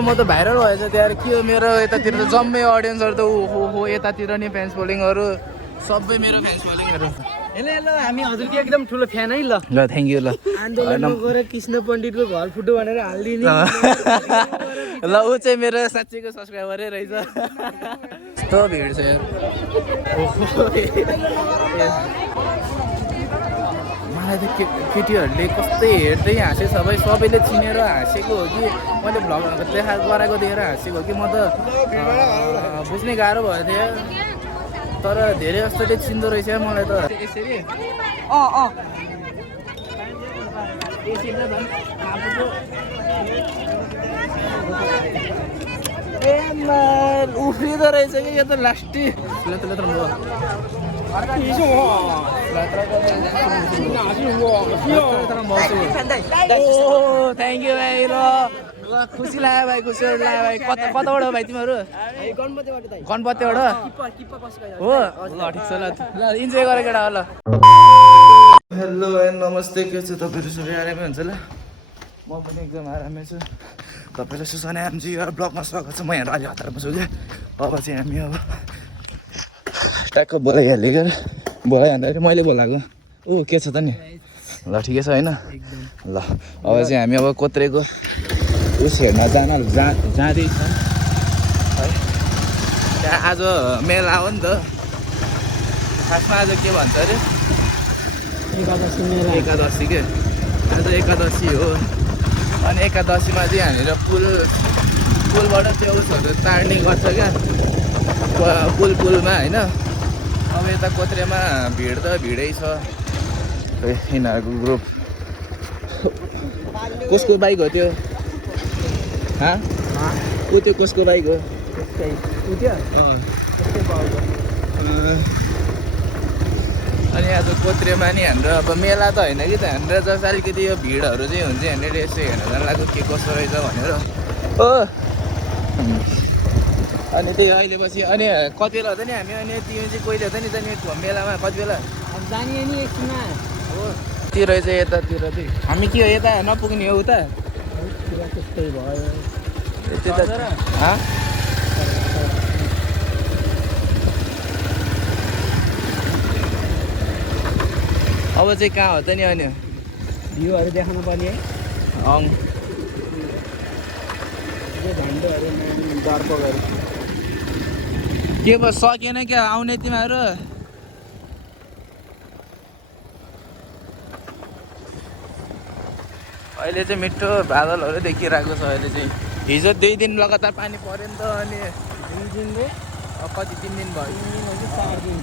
म त भाइरल भएछ त्यहाँ के हो मेरो यतातिर त जम्मै अडियन्सहरू त हो यतातिर नि फ्यान्स फलोइङहरू सबै मेरो फ्यान्स फलोइङहरू ल हामी हजुरको एकदम ठुलो फ्यान है ल थ्याङ्क यू ल आन्दोलनमा गएर कृष्ण पण्डितको घर फुट्यो भनेर हालिदिने ल ऊ चाहिँ मेरो साँच्चैको सब्सक्राइबरै रहेछ यस्तो भिड छ यार मलाई त केटीहरूले कस्तै हेर्दै हाँसे सबैले चिनेर हाँसेको हो कि मैले भ्लग गराएको देखेर हाँसेको हो कि म त बुझ्ने गाह्रो भयो थियो तर धेरै जस्तोले चिन्दो रहेछ मलाई त यसरी उफ्रिँदो रहेछ कि यो त लास्टी थ्याङ्क यू भाइ ल खुसी लाग्यो भाइ खुसी लाग्यो भाइ कताबाट हो भाइ तिमीहरू गणपतिबाट हो ल ठिक छ ल इन्जोय गरेको केटा हो ल हेलो एन्ड नमस्ते के छ तपाईँहरू सबै आरामै हुन्छ ल म पनि एकदम आरामै छु तपाईँलाई सुसना एमजी यो ब्लगमा स्वागत छ म यहाँ अलि हतारमा छु क्या अब चाहिँ हामी अब ट्याक्क बोलाइहालेँ बोलाइहाल्दाखेरि मैले बोलाएको ऊ के छ त नि ल ठिकै छ होइन ल अब चाहिँ हामी अब कोत्रेको उस हेर्न जाँदैछ है त्यहाँ आज मेला हो नि त खासमा आज के भन्छ अरे एकादशी के आज एकादशी हो अनि एकादशीमा चाहिँ हामीहरू पुलबाट त्यो उसहरू तार्ने गर्छ क्या पुलमा होइन अब यता कोत्रेमा भिड त भिडै छ यिनीहरूको ग्रुप कसको बाइक हो त्यो ऊ त्यो कसको बाइक हो अनि आज कोत्रेमा नि हाम्रो अब मेला त होइन कि त हाम्रो जस्तो अलिकति यो भिडहरू चाहिँ हुन्छ यहाँनिर यसो हेर्न जान लाग्यो के कसो रहेछ भनेर हो अनि त्यही अहिले पछि अनि कति बेला हुँदैन हामी अनि तिमी चाहिँ कहिले हुँदैन नि जाने मेलामा कति बेला जाने नि एकछिनमा हो तिर चाहिँ यतातिर चाहिँ हामी के हो यता नपुग्ने हो उता त्यस्तै भयो अब चाहिँ कहाँ हो त नि अनि भ्यूहरू देखाउनु पर्ने है के भयो सकेन क्या आउने तिमीहरू अहिले चाहिँ मिठो बादलहरू देखिरहेको छ अहिले चाहिँ हिजो 2 दिन लगातार पानी पऱ्यो नि त अनि 2 दिनले कति 3 दिन भयो 3 3 दिन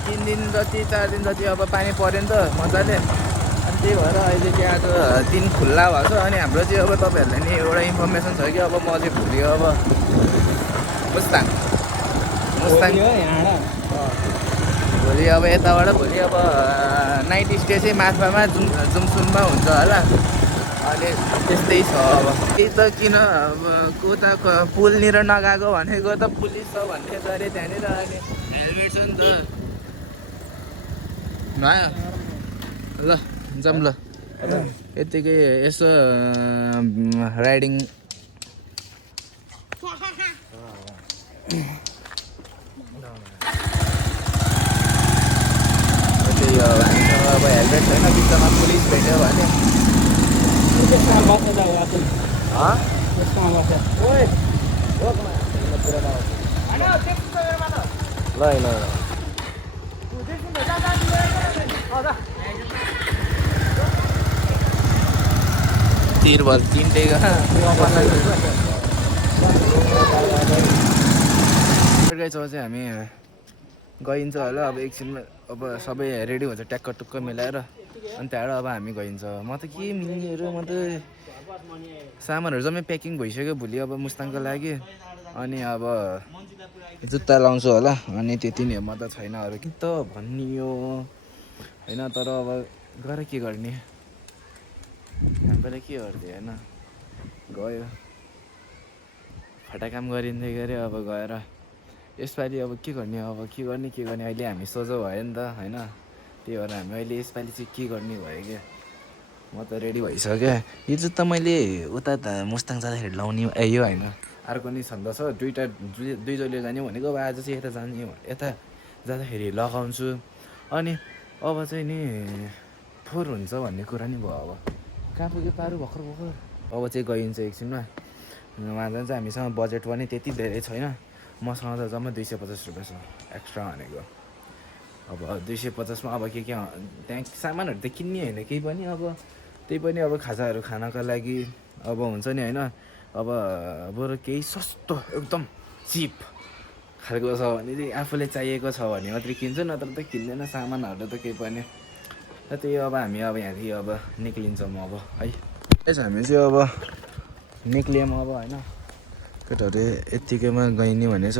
4 दिन दिन जति 4 दिन जति अब पानी पऱ्यो नि त मजाले अनि त्यही भएर अहिले चाहिँ आज दिन खुल्ला भएको छ अनि हाम्रो चाहिँ अब तपाईँहरूलाई नि एउटा इन्फर्मेसन छ कि अब म चाहिँ भोलि अब मुस्ताङ भोलि अब यताबाट भोलि अब नाइट स्टे चाहिँ माथामा जुमसुममा हुन्छ होला अनि त्यस्तै छ अब त्यही त किन अब कोता पुलनिर नगएको भनेको त पुलिस छ भन्ने छ अरे त्यहाँनिर अनि हेलमेट छ नि त भयो ल जाऊँ ल यतिकै यसो राइडिङ त्यही हो हामीसँग अब हेलमेट छैन बिचमा पुलिस भेट्यो भने ल तिरभर किन्टेको चाहिँ हामी गइन्छ होला अब एकछिनमा अब सबै रेडी हुन्छ ट्याक्क टुक्क मिलाएर अनि त्यहाँबाट अब हामी गइन्छ म त के मिल्नेहरू म त सामानहरू जम्मै प्याकिङ भइसक्यो भोलि अब मुस्ताङको लागि अनि अब जुत्ता लाउँछु होला अनि त्यति नै म त छैन अरू कि त भनियो होइन तर अब गएर के गर्ने हामीलाई के गर्थ्यो होइन गयो फटाकाम गरिँदै गऱ्यो अब गएर यसपालि अब के गर्ने अहिले हामी सोझो भयो नि त होइन त्यही भएर हामी अहिले यसपालि चाहिँ के गर्ने भयो क्या म त रेडी भइसक्यो यो जुत्ता मैले उता मुस्ताङ जाँदाखेरि लाउने यो होइन अर्को नि छँदैछ दुई जहिले जाने भनेको अब आज चाहिँ यता जाने यता जाँदाखेरि लगाउँछु अनि अब चाहिँ नि फोहोर हुन्छ भन्ने कुरा नि भयो अब कहाँ पुग्यो पारु भर्खर अब चाहिँ गइन्छ एकछिनमा उहाँ जान्छ हामीसँग बजेट पनि त्यति धेरै छैन मसँग त जम्मा 250 रुपियाँ छ एक्स्ट्रा भनेको अब 250मा अब के त्यहाँ सामानहरू त किन्ने होइन केही पनि अब त्यही पनि अब खाजाहरू खानका लागि अब हुन्छ नि होइन अब बरु केही सस्तो एकदम चिप खालको छ भने चाहिँ आफूले चाहिएको छ भने मात्रै किन्छु नत्र त किन्दैन सामानहरू त केही पनि र त्यही अब हामी अब यहाँदेखि अब निक्लिन्छौँ अब है हामी चाहिँ अब निक्लियौँ अब होइन केटाहरू यत्तिकैमा गइने भनेछ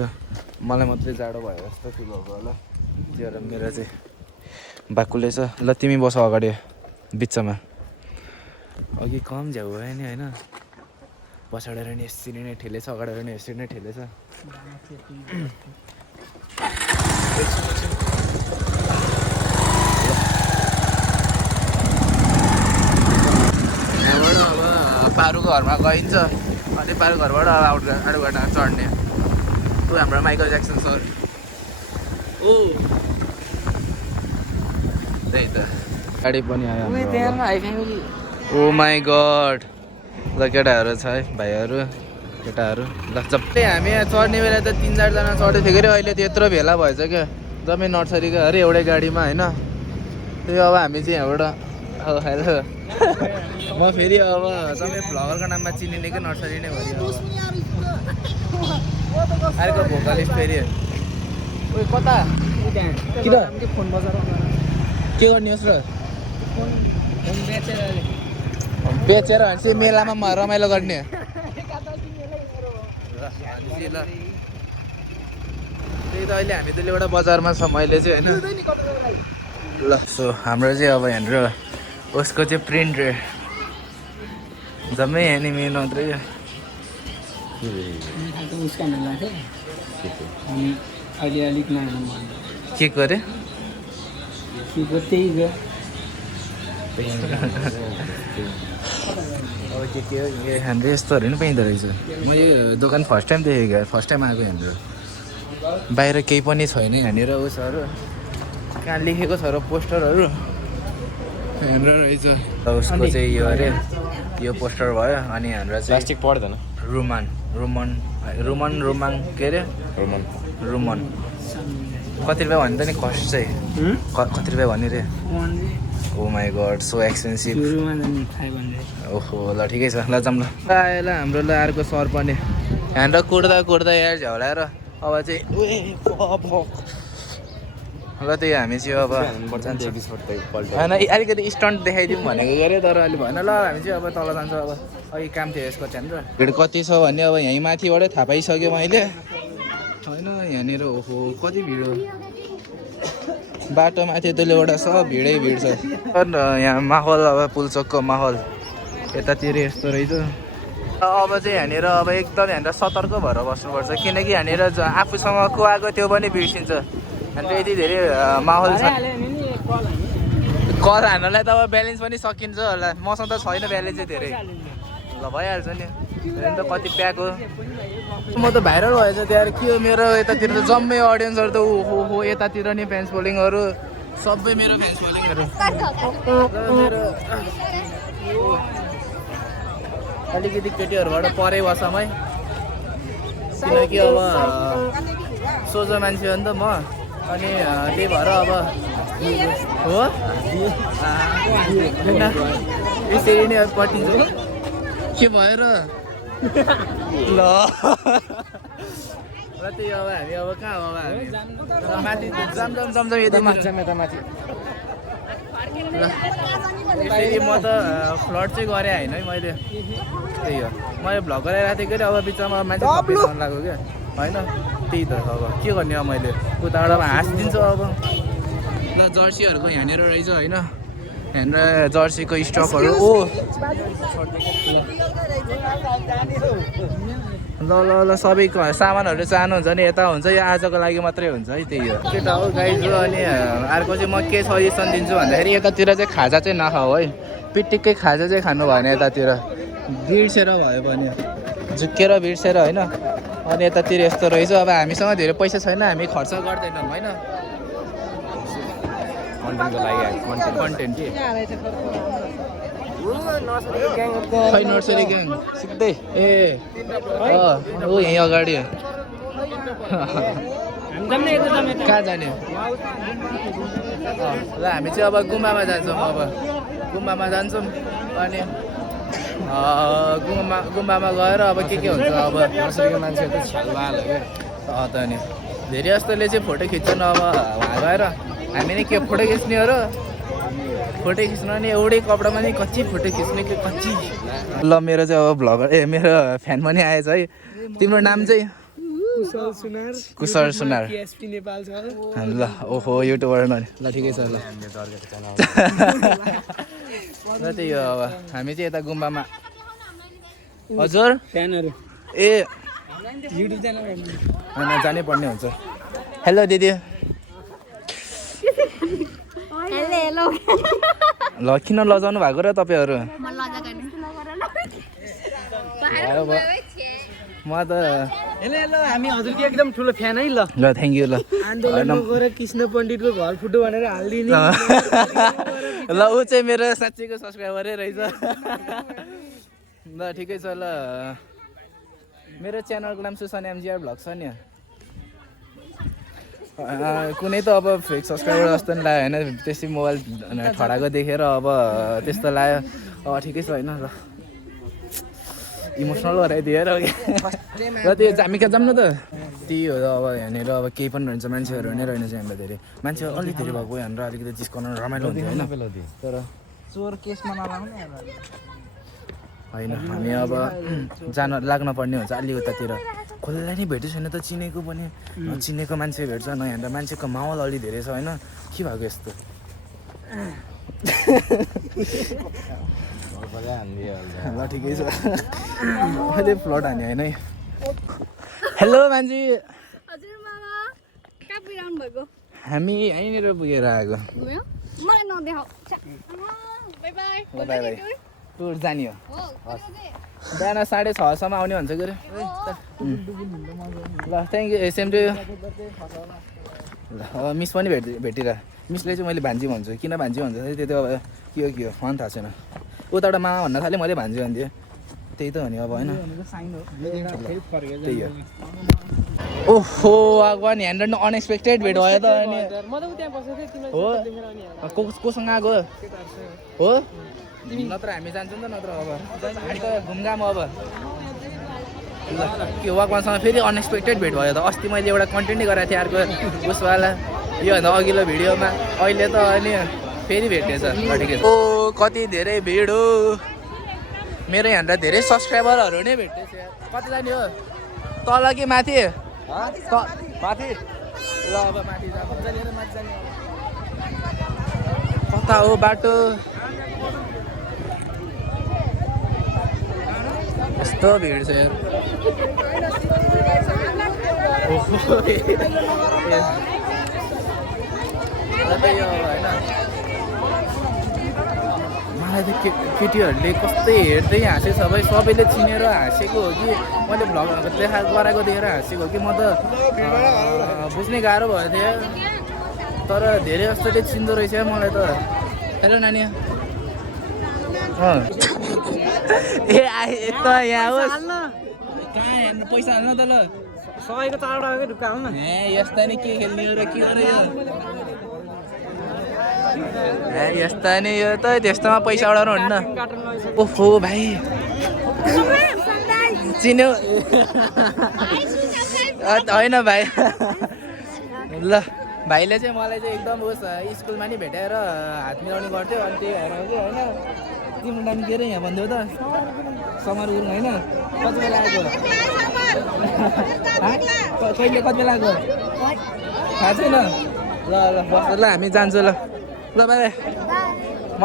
मलाई मात्रै जाडो भयो जस्तो फिल भएको होला त्यो मेरो चाहिँ बाक्कुले छ ल तिमी बस अगाडि बिचमा अघि कम झ्याउ भयो नि होइन पछाडि नि यसरी नै ठेलेछ अगाडि नि यसरी नै ठेलेछ अब पारुको घरमा गइन्छ अनि पारु घरबाट आडुबाट चढ्ने ऊ हाम्रो माइकल ज्याक्सन सर ओ त्यही त गाडी पनि आयो ओ माई गड ल केटाहरू छ है भाइहरू केटाहरू ल सबै हामी यहाँ चढ्ने बेला त 3-4 जना चढ्दै थियो कि अहिले त यत्रो भेला भएछ क्या जम्मै नर्सरीको अरे एउटै गाडीमा होइन त्यही अब हामी चाहिँ यहाँबाट हेलो म फेरि अब जम्मै भ्लगरको नाममा चिनिने क्या नर्सरी नै भयो अर्को भोकालिस्ट फेरि ओ कता किन के गर्ने होस् र बेचेर भने चाहिँ मेलामा रमाइलो गर्ने त्यही त अहिले हामी त एउटा बजारमा छ मैले चाहिँ होइन ल सो हाम्रो चाहिँ अब यहाँनिर उसको चाहिँ प्रिन्ट जम्मै एनिमी मात्रै के गरे अब के हाम्रो यस्तोहरू नि पाइँदो रहेछ म यो दोकान फर्स्ट टाइम देखेँ क्या फर्स्ट टाइम आएको यहाँनिर बाहिर केही पनि छैन यहाँनिर उसहरू कहाँ लेखेको छ र पोस्टरहरू यहाँनिर रहेछ उसको चाहिँ यो अरे यो पोस्टर भयो अनि हाम्रो चाहिँ प्लास्टिक पर्दैन रुमन के अरे रुमन कति रुपियाँ भन्दा नि कस्ट चाहिँ कति रुपियाँ भन्यो रे ओ माई गड सो एक्सपेन्सिभ ओहो ल ठिकै छ ल जाऊँ ल आयो ल हाम्रो ल अर्को सर पनि यहाँनिर कुर्दा यार झ्याउलाएर अब चाहिँ ल त्यही हामी चाहिँ अब होइन अलिकति स्टन्ट देखाइदिउँ भनेको गऱ्यो तर अहिले भएन ल हामी चाहिँ अब तल जान्छौँ अब अघि काम थियो यसको त्यहाँनिर भिड कति छ भन्ने अब यहीँ माथिबाटै थाहा पाइसक्यो मैले होइन यहाँनिर ओहो कति भिड हो बाटो माथि त्यसलेबाट सब भिडै भिड छ यहाँ माहौल अब पुलचोकको माहौल यतातिर यस्तो रहेछ अब चाहिँ यहाँनिर अब एकदम यहाँनिर सतर्क भएर बस्नुपर्छ किनकि यहाँनिर आफूसँग को आएको त्यो पनि बिर्सिन्छ यहाँनिर यति धेरै माहौल छ कल हान्नलाई त अब ब्यालेन्स पनि सकिन्छ होला मसँग त छैन ब्यालेन्स चाहिँ धेरै ल भइहाल्छ नि त कति प्याक हो म त भाइरल भएछ त्यहाँ के हो मेरो यतातिर त जम्मै अडियन्सहरू त हो यतातिर नि फ्यान्स फलोइङहरू सबै मेरो फ्यान्स फलोइङहरू अलिकति केटीहरूबाट परै बसम है किनकि अब सोझो मान्छे हो नि त म अनि त्यही भएर अब हो यसरी नै पटिन्छ के भयो र ल र त्यही अब हामी अब कहाँ हो अब हामी माथि जमजम यति माथि फेरि म त फ्लड चाहिँ गरेँ होइन है मैले त्यही हो मैले भ्लग गराइरहेको थिएँ कि अब बिचमा मान्छे कपी लाग्यो क्या होइन त्यही त अब के गर्ने अब मैले उताबाट अब हाँसिदिन्छु अब ल जर्सीहरूको यहाँनिर रहेछ होइन यहाँनिर जर्सीको स्टकहरू ओ ल सबै सामानहरू चाहनुहुन्छ नि यता हुन्छ यो आजको लागि मात्रै हुन्छ है त्यही हो केटा हो गाइज हो। अनि अर्को चाहिँ म के सजेसन दिन्छु भन्दाखेरि यतातिर चाहिँ खाजा चाहिँ नखाऊ है। पिटिक्कै खाजा चाहिँ खानु भएन यतातिर बिर्सेर भयो भने झुक्केर बिर्सेर होइन। अनि यतातिर यस्तो रहेछ अब हामीसँग धेरै पैसा छैन हामी खर्च गर्दैनौँ होइन कन्टेन्टको लागि कन्टेन्ट के खै नर्सरी ग्याङ सिधै ए ऊ यहीँ अगाडि कहाँ जाने ल हामी चाहिँ अब गुम्बामा जान्छौँ अब गुम्बामा जान्छौँ अनि गुम्बामा गएर अब के हुन्छ अब नर्सरीको मान्छेहरू त छलवाल हो क्या त नि धेरै जस्तोले चाहिँ फोटो खिच्छन् अब वहाँ गएर हामी नै के फोटो खिच्ने हो र फोटो खिच्नु नि एउटै कपडामा नि कच्ची फोटो खिच्ने कि कच्ची ल मेरो चाहिँ अब भ्लगर मेरो फ्यान पनि आएछ है तिम्रो नाम चाहिँ कुशल सुनार ल ओहो युट्युबर ल ठिकै छ ल र त्यही हो अब हामी चाहिँ यता गुम्बामा हजुर फ्यानहरू ए युट्युब च्यानल होइन जानै पर्ने हुन्छ हेलो दिदी ल किन लजाउनु भएको र तपाईँहरू म त हामी हजुरको एकदम ठुलो फ्यान है ल थ्याङ्क यू ल आन्दोलनमा गएर कृष्ण पण्डितको घर फुटो भनेर हालिदिने ल ऊ चाहिँ मेरो साँच्चीको सब्सक्राइबरै रहेछ ल ठिकै छ ल मेरो च्यानलको नाम सुसन एमजिआर भ्लग छ नि कुनै त अब फेक सब्सक्राइबर जस्तो नि लाग्यो होइन त्यसै मोबाइल ठडाको देखेर अब त्यस्तो लाग्यो अब ठिकै छ होइन ल इमोसनल गराइदिएर र त्यो हामी कहाँ जाऊँ न त त्यही हो अब यहाँनिर अब केही पनि रहन्छ मान्छेहरू नै रहेनछ हामीलाई धेरै मान्छे अलिक धेरै भएको यहाँनिर अलिकति जिस्काउन रमाइलो हुन्छ होइन तर चोर केसमा नलाग्नु होइन हामी अब लाग्न पर्ने हुन्छ अलि उतातिर कसलाई नि भेटेको छैन त चिनेको पनि नचिनेको मान्छे भेट्छ न यहाँनिर मान्छेको माहौल अलि धेरै छ होइन के भएको यस्तो ल ठिकै छ अहिले फ्लड हाने होइन हेलो मान्छे हामी यहीँनिर पुगेर आएको बाई बाई टुर जाने हो बिहान 6:30सम्म आउने भन्छ के अरे ल थ्याङ्क यू सेम टु ल मिस पनि भेटिरह मिसले चाहिँ मैले भान्जी भन्छु किन भान्जी भन्छ त्यो त अब के हो फन थाहा छैन उताबाट मामा भन्न थालेँ मैले भान्जी भन्थेँ त्यही त हो नि अब होइन त्यही हो ओहो आगवान यहाँनिर अनएक्सपेक्टेड भेट भयो त अनि हो कोसँग आएको हो नत्र हामी जान्छौँ नि त नत्र अब हामी त घुमघाम अब के वाकवानसँग फेरि अनएक्सपेक्टेड भेट भयो त अस्ति मैले एउटा कन्टेन्टै गराएको थिएँ अर्को उसवाला योभन्दा अघिल्लो भिडियोमा अहिले त अनि फेरि भेटेछ ओ कति धेरै भिड हो मेरो यहाँनिर धेरै सब्सक्राइबरहरू नै भेट्दैछ कति जाने हो तल कि माथि माथि ल अब माथि जाने कता हो बाटो यस्तो भिड छ यार होइन मलाई त केटीहरूले कस्तै हेर्दै हाँसेको छ भाइ सबैले चिनेर हाँसेको हो कि मैले भ्लगहरू गराएको देखेर हाँसेको हो कि म त बुझ्ने गाह्रो भएको थियो तर धेरै जस्तोले चिन्दो रहेछ मलाई त हेलो नानी ए आए त यहाँ होस् कहाँ हेर्नु पैसा हाल्नु त ल सबैको 4वटा ढुक्का हाल्न ए यस्ता नि के खेल्ने हो र के गरे यो ए यस्ता नि यो त त्यस्तोमा पैसा उडाउनु हुन्न ओहो भाइ चिन्यो होइन भाइ ल भाइले चाहिँ मलाई चाहिँ एकदम उस स्कुलमा नि भेटाएर हात मिलाउने गर्थ्यो अनि त्यही हराउँथ्यो होइन तिम्रो नाम के अरे यहाँ भनिदेऊ त समर गुरुङ होइन कति बेला आएको कहिले कति बेला आएको थाहा छैन ल ल बस ल हामी जान्छौँ ल ल बाई म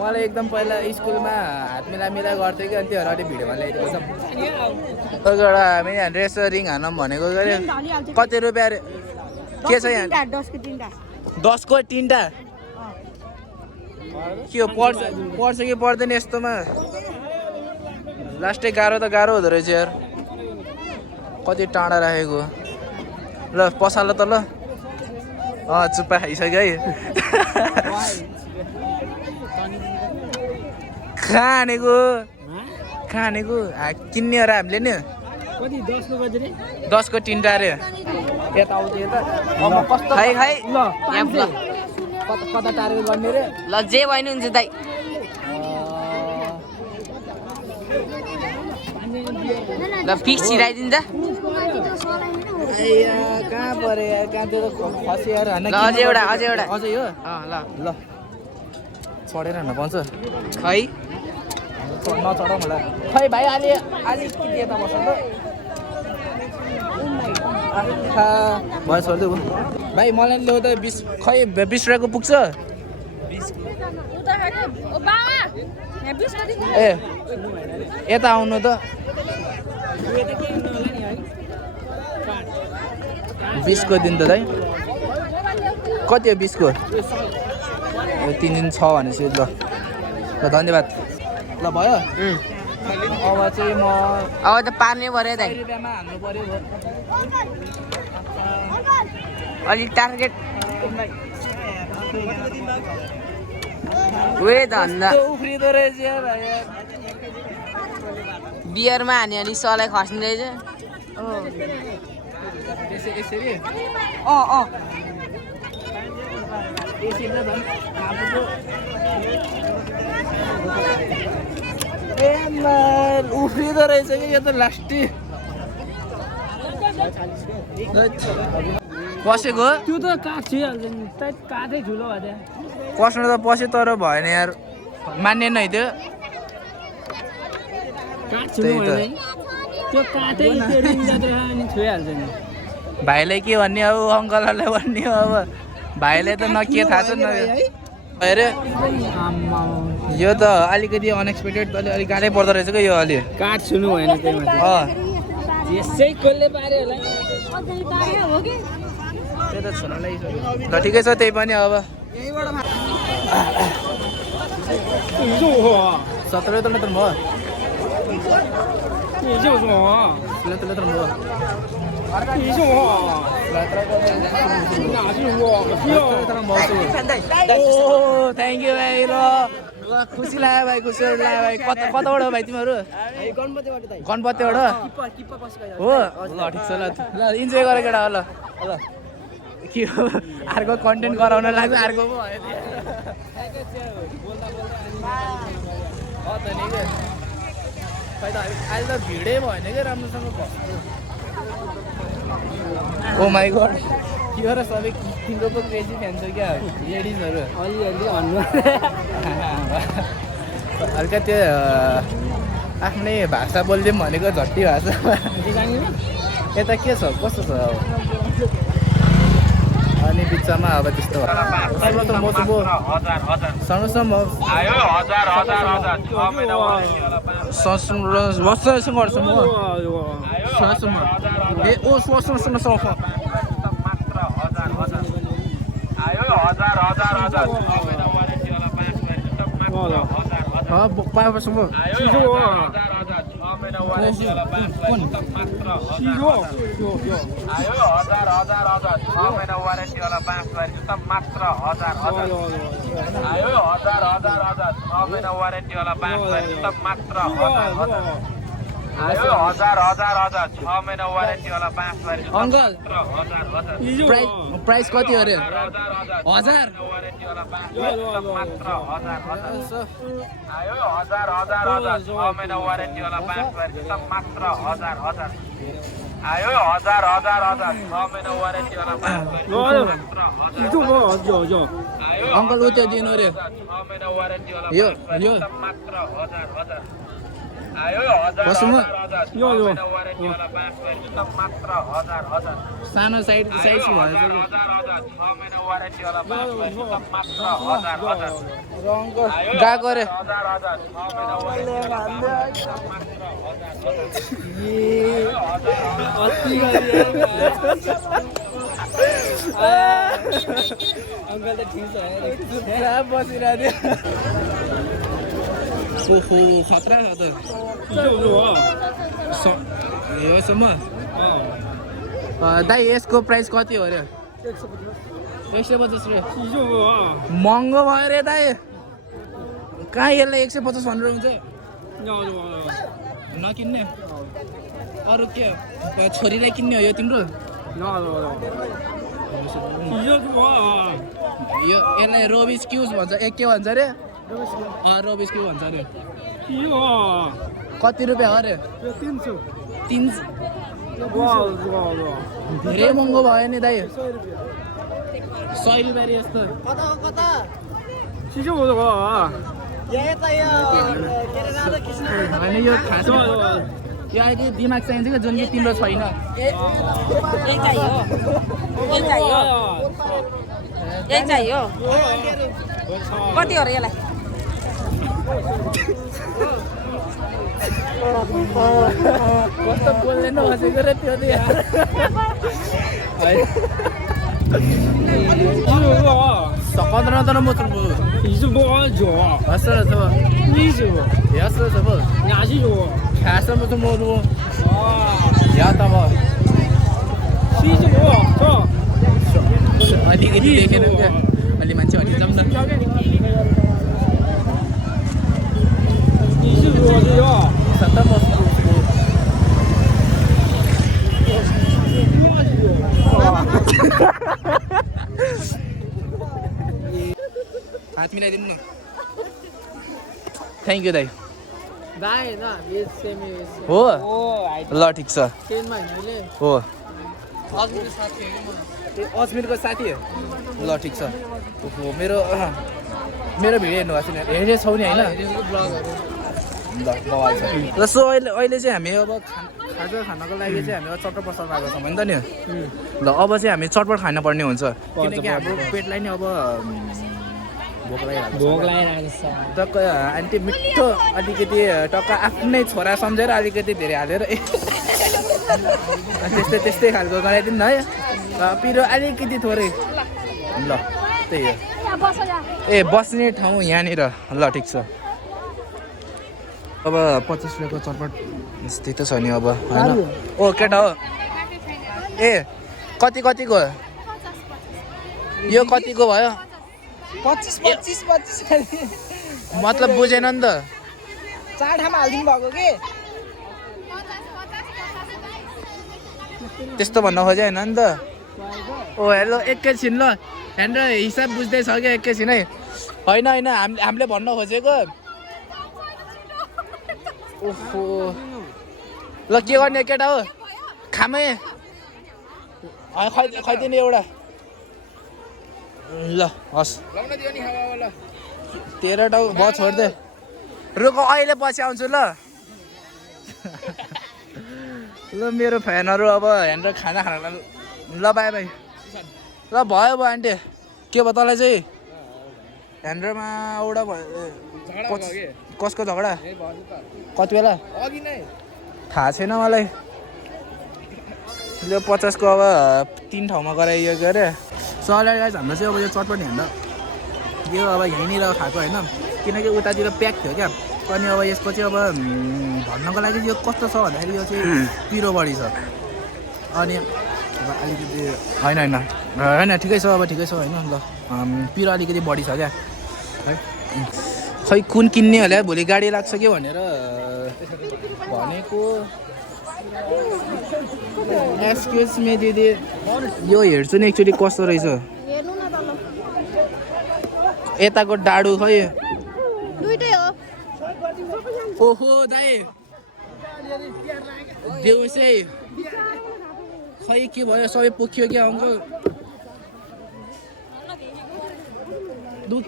मलाई एकदम पहिला स्कुलमा हात मिलाइ गर्थ्यो कि अनि त्योहरू अहिले भिडियोमा ल्याइदिएको छ एउटा हामी यहाँ रेसरिङ हानौँ भनेको गऱ्यो कति रुपियाँ अरे के छ यहाँ 10को 3टा के हो पर्छ कि पर्दैन यस्तोमा लास्टै गाह्रो त गाह्रो हुँदो रहेछ यार कति टाढा राखेको ल पसाल त ल चुप्पा खाइसक्यो है खानेको किन्ने हो र हामीले नि 10को 3टा अरे यता आउँछ यता खै ल कता टार्गेट गर्ने रे ल जे भएन हुन्छ दाइ ल फिक्स छिराइदिन्छ कहाँ परे यार कहाँ त्यो खसी यार हैन ल अझै एउटा अझै हो ल चढेर हान्न पाउँछ खै नचढाउ मलाई खै भाइ अलि यता बस्छ त भयो छोड्दै भाइ मलाई ल्याउ त 20 खै 20 रुपियाँको पुग्छ ए यता आउनु त 20 को दिन त दाइ कति हो 20 को 3 दिन 6 भनेपछि ल धन्यवाद ल भयो अब चाहिँ म अब त पार्नै पर्यो दाइ रुपियाँमा हान्नु पर्यो अलिक टार्गेट वे धन्दा उफ्रिँदो रहेछ भाइ बियरमा हान्यो भने सलाई खस्ने रहेछ यसरी उफ्रिँदो रहेछ कि यो त लास्टी पसेको त्यो त काटिहाल्छ नि काठै ठुलो भयो पस्नु त पस्यो तर भएन यार मान्ने नै त्यो त्यो काठै त्यो रिङ जात्रा अनि छोइहाल्छ नि भाइलाई के भन्ने अब अङ्कलहरूलाई भन्ने हो अब भाइलाई त न के थाहा छ न अरे यो त अलिकति अनएक्सपेक्टेड अलिक गाह्रै पर्दो रहेछ क्या यो अलि काठ छुनु भएन त्यही माथि यसै कसले पार्यो होला त्यही त छुनलाई ल ठिकै छ त्यही पनि अब 17 त मात्र भयो 你就说啊，来得了这么多。你就说啊，来，哪句话需要？ ओ थ्याङ्क यू भाइ ल खुसी लाग्यो भाइ खुसीहरू लाग्यो भाइ कताबाट हो भाइ तिमीहरू गणपतिबाट हो ल ठिक छ ल इन्जोय गर केटा ल ल के हो अर्को कन्टेन्ट गराउन लाग्छ अर्को पो भयो त नि खै त अहिले त भिडै भएन क्या राम्रोसँग बस्नु ओ माई गड के हो र सबै तिम्रो पो क्रेजी फ्यान छ क्या लेडिजहरू अलिअलि भन्नु हल्का त्यो आफ्नै भाषा बोलिदिउँ भनेको झट्टी भाषा यता के छ कस्तो छ अब अनि बिचमा अब त्यस्तो अंकल प्राइस कति अरे 1000 अंकल उ त्यो दिनु रे यो कसमा यो यो सानो साइज भएछ गएको अरे अङ्कल त ठिक छ बसिरहेको थियो ओहो खतरा छ त योसम्म दाइ यसको प्राइस कति हो अरे 150 रुपियाँ महँगो भयो अरे दाइ कहाँ यसलाई 150 भनेर हुन्छ नकिन्ने अरू के छोरीलाई किन्ने हो यो तिम्रो यो यसलाई रोबिस क्युज भन्छ के भन्छ अरे रोबिस क्यु भन्छ अरे कति रुपियाँ हो अरे 300 धेरै महँगो भयो नि दाइ 100 रुपियाँ यस्तो होइन यो खास यो अहिले दिमाग चाहिन्छ क्या जुन कि तिम्रो छैन यही चाहियो कति हो र यसलाई कस्तो बोल्दैन बसेको र त्यो15 못 들고 25줘 왔어요 저 25 왔어요 저 야지 줘 가서 무슨 뭐도 야 따봐 25 줘 अलिकति देखेनन्थ्यो अलि मान्छे अलि जाउँ न 25 줘 सत्ता बस्नु हात मिलाइदिनु न थ्याङ्क यू दाइ दाइ न यस सेम हो ल ठिक छ ट्रेनमा हैन हो अजमेर साथी हो अजमेरको साथी ल ठिक छ ओहो मेरो भिडियो हेर्नु भएको छैन हेर्ने छौ नि होइन ल बवाल छ र सो अहिले चाहिँ हामी अब खाजा खानको लागि चाहिँ हामी चटपट बस्न गएको छौँ होइन त नि ल अब चाहिँ हामी चटपट खान पर्ने हुन्छ किनकि हाम्रो पेटलाई नि अब भोक लागिरहेको छ टक्क आन्टी मिठो अलिकति टक्क आफ्नै छोरा सम्झेर अलिकति धेरै हालेर त्यस्तै खालको गराइदिनु न है पिरो अलिकति थोरै ल त्यही हो ए बस्ने ठाउँ यहाँनिर ल ठिक छ अब 50 रुपियाँको चटपट त्यही त छ नि अब होइन ओ केटा हो ए कतिको यो कतिको भयो 25 मतलब बुझेन नि त चार ठाउँमा हालिदिनु भएको के त्यस्तो भन्न खोजे होइन नि त ओ हेलो एकैछिन ल यहाँनिर हिसाब बुझ्दैछ क्या एकैछिन है होइन हामीले भन्न खोजेको ओहो ल के गर्ने केटा हो खामै खैदिने एउटा ल हस् 13 टाउ भयो छोड्दे रुको अहिले पछि आउँछु ल ल मेरो फ्यानहरू अब यहाँनिर खाना खान ल बाई बाई ल भयो आन्टी के भयो तँलाई चाहिँ ह्यान्डरमा एउटा कसको झगडा कति बेला थाहा छैन मलाई यो 50 को अब 3 ठाउँमा गराइएको अरे सर गाइस हाम्रो चाहिँ अब यो चटपट ह्यान्ड यो अब यहीँनिर खाएको होइन किनकि उतातिर प्याक थियो क्या अनि अब यसको चाहिँ अब भन्नको लागि यो कस्तो छ भन्दाखेरि यो चाहिँ पिरो बढी छ अनि अब अलिकति होइन ठिकै छ अब ठिकै छ होइन ल पिरो अलिकति बढी छ क्या है खै कुन किन्ने होला भोलि गाडी लाग्छ कि भनेर भनेको एक्सक्युज मी दिदी यो हेर्छु नि एकचोटि कस्तो रहेछ यताको डाडु खै दुईटै हो ओहो दाइ देउसै खै के भयो सबै पोखियो क्या अङ्कल दुध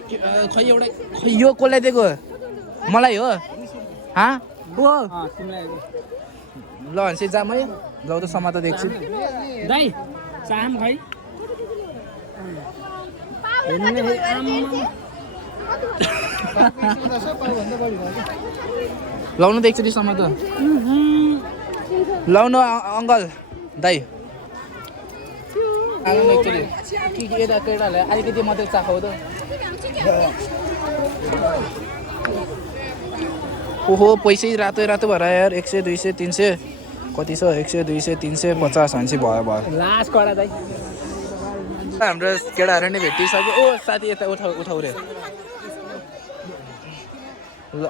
खै एउटा खै यो कसलाई दिएको मलाई हो हो तिमीलाई ल भनेपछि जाम है जाऊ त समातो देख्छु दाइ चाम खै लाउनु त एकचोटि समातो लाउनु अङ्कल दाइ लाउनु एकचोटि के यता केटाहरूलाई अलिकति मात्रै चाखाउ त ओहो पैसै रातो रातो भएर यार 100 200 300 कति छ 100 200 350 भनेपछि भयो लास्ट कडा दाइ हाम्रो केटाहरू नै भेटिसक्यो ओ साथी यता उठाउ रे ल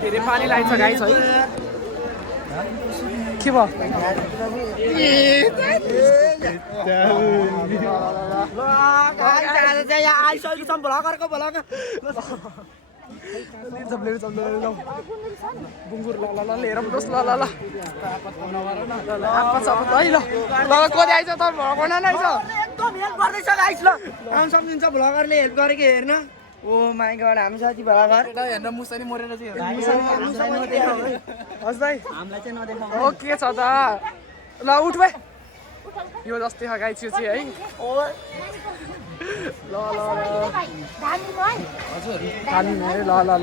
धेरै पानी लाग्छ गाइस है के भयो बुङ्गुर ल लिएर बस ल कति आइज त भगवान नै छ एकदम हेल्प गर्दैछ गाइस ल काम सम्झिन्छ भ्लगरले हेल्प गरेको हेर्न ओ माइ गॉड हामी साथी भ्लगर हेर्न मुसानी मरेर चाहिँ हजुर हामीलाई चाहिँ नदेखाउ ओ के छ त ल उठ भाइ यो जस्तै छ गाइस यो चाहिँ है ल हजुर धान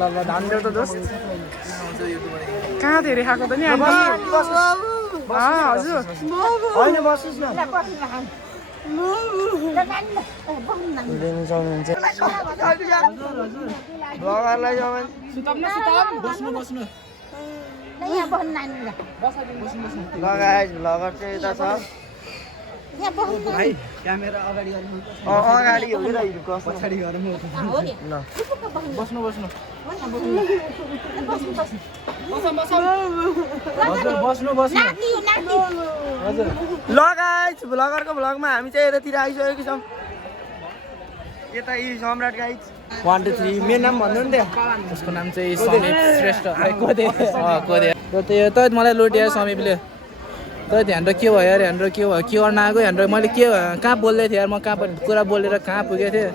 ल धान देऊ त दोस्त कहाँ धेरै खाएको त नि हामी हजुर होइन बस्नुस् न भ्लगरलाई बस्नु लगाएछ भ्लगर चाहिँ यता छ भाइ क्यामेरा अगाडि अगाडि हो कि पछाडि गएर बस्नु ल गाइस भ्लगरको भ्लगमा हामी चाहिँ यतातिर आइसकेको छौँ यता यी सम्राट गाइस 1 2 3 मेरो नाम भन्नु नि त्यहाँ उसको नाम चाहिँ समीप श्रेष्ठ कोदे त मलाई लुट्यो समीपले त हाम्रो के भयो यार हाम्रो के भयो के गर्न आएको हाम्रो मैले के कहाँ बोल्दै थिएँ यार म कहाँ कुरा बोलेर कहाँ पुगेको थिएँ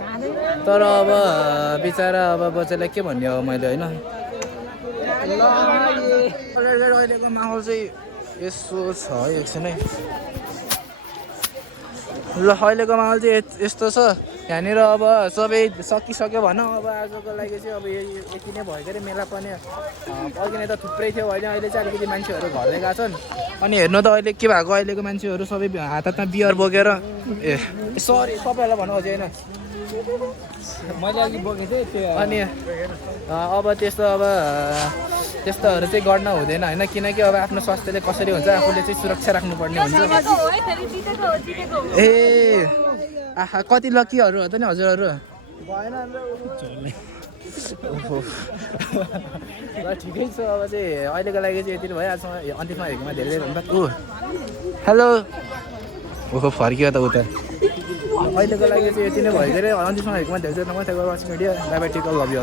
तर अब बिचरा अब बच्चालाई के भन्ने हो मैले होइन अहिलेको माहौल चाहिँ यसो छ है एकछिन है ल अहिलेको माहौल चाहिँ यस्तो छ यहाँनिर अब सबै सकिसक्यो भनौँ अब आजको लागि चाहिँ अब यति नै भयो के अरे मेला पनि अघि नै त थुप्रै थियो अहिले चाहिँ अलिकति मान्छेहरू घरले गएको छन् अनि हेर्नु त अहिले के भएको अहिलेको मान्छेहरू सबै हातमा बियर बोकेर ए सरी सबैलाई भन्नु खोजेँ होइन मैले अघि बोकेको थिएँ त्यो अनि अब त्यस्तोहरू चाहिँ गर्न हुँदैन होइन किनकि अब आफ्नो स्वास्थ्यले कसरी हुन्छ आफूले चाहिँ सुरक्षा राख्नुपर्ने हुन्छ ए आहा कति लक्कीहरू हो त नि हजुरहरू ल ठिकै छ अब चाहिँ अहिलेको लागि चाहिँ यति भयो आजसम्म अन्तिममा हेर्नुमा धेरै धन्यवाद ऊ हेलो ओहो फर्कियो त उता अहिलेको लागि चाहिँ यति नै भयो के अरे अन्तिममा हेर्नुमा धेरै धन्यवाद media bye bye take love you